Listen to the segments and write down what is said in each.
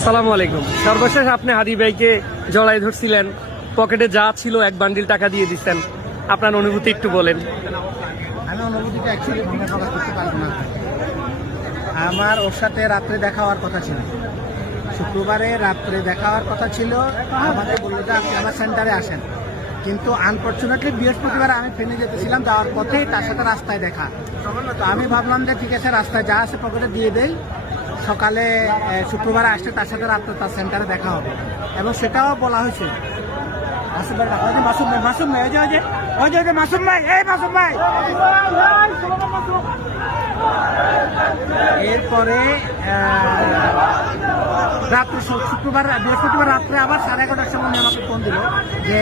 আসসালামু আলাইকুম। সর্বশেষ আপনি হাদি ভাইকে জড়াই ধরছিলেন, পকেটে যা ছিল এক বান্ডিল টাকা দিয়ে দিচ্ছেন, আপনার অনুভূতি একটু বলেন। আমি অনুভূতিটা অ্যাকচুয়ালি মনে প্রকাশ করতে পারবো না। আমার ওর সাথে রাত্রে দেখা হওয়ার কথা ছিল, শুক্রবারে রাত্রে দেখা হওয়ার কথা ছিল। আমাকে বললো যে আপনি আমার সেন্টারে আসেন, কিন্তু আনফর্চুনেটলি বৃহস্পতিবার আমি ফেনে যেতেছিলাম, যাওয়ার পথেই তার সাথে রাস্তায় দেখা। তো আমি ভাবলাম যে ঠিক আছে, রাস্তায় যা আছে পকেটে দিয়ে দেই, সকালে শুক্রবারে আসলে তার সাথে রাত্রে তার সেন্টারে দেখা হবে। এবং সেটাও বলা হয়েছে। মাসুম ভাই, মাসুম ভাই, মাসুম ভাই, ওই যে মাসুম ভাই, এই মাসুম ভাই। এরপরে রাত্রে শুক্রবার বৃহস্পতিবার রাত্রে আবার 11:30টার সময় আমাকে ফোন দিল যে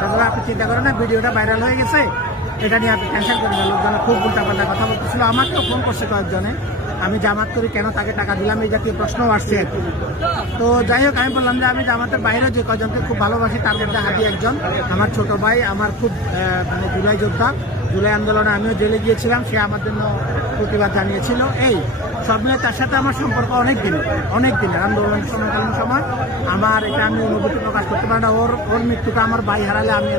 দাদা আপনি চিন্তা করেন না, ভিডিওটা ভাইরাল হয়ে গেছে, এটা নিয়ে আপনি টেনশন করেন না। লোকজন খুব উল্টাপাল্টা কথা বলতেছিল, আমাকেও ফোন করছে কয়েকজনে। আমি জামাত করি, কেন তাকে টাকা দিলাম, এই জাতীয় প্রশ্নও আসছে। তো যাই হোক, আমি বললাম যে আমি জামাতের বাইরে যে কয়েকজনকে খুব ভালোবাসি, তার মধ্যে হাদি একজন, আমার ছোট ভাই, আমার খুব মানে জুলাই যোদ্ধা। জুলাই আন্দোলনে আমিও জেলে গিয়েছিলাম, সে আমার জন্য প্রতিবাদ জানিয়েছিল। এই সব মিলে তার সাথে আমার সম্পর্ক অনেক দিনের আন্দোলন সময়কালীন সময়। আমার এটা আমি অনুভূতি প্রকাশ করতে পারি না। ওর মৃত্যুটা আমার ভাই হারালে আমি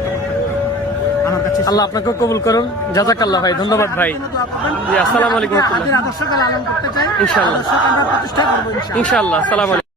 আমার কাছে। আল্লাহ আপনাকেও কবুল করুন। জাযাকাল্লাহ ভাই, ধন্যবাদ ভাই। জি, আসসালামু আলাইকুম। আদর্শকে লালন করতে চাই, ইনশাআল্লাহ আদর্শকে আমরা প্রতিষ্ঠা করবো ইনশাআল্লাহ। আসসালামু আলাইকুম।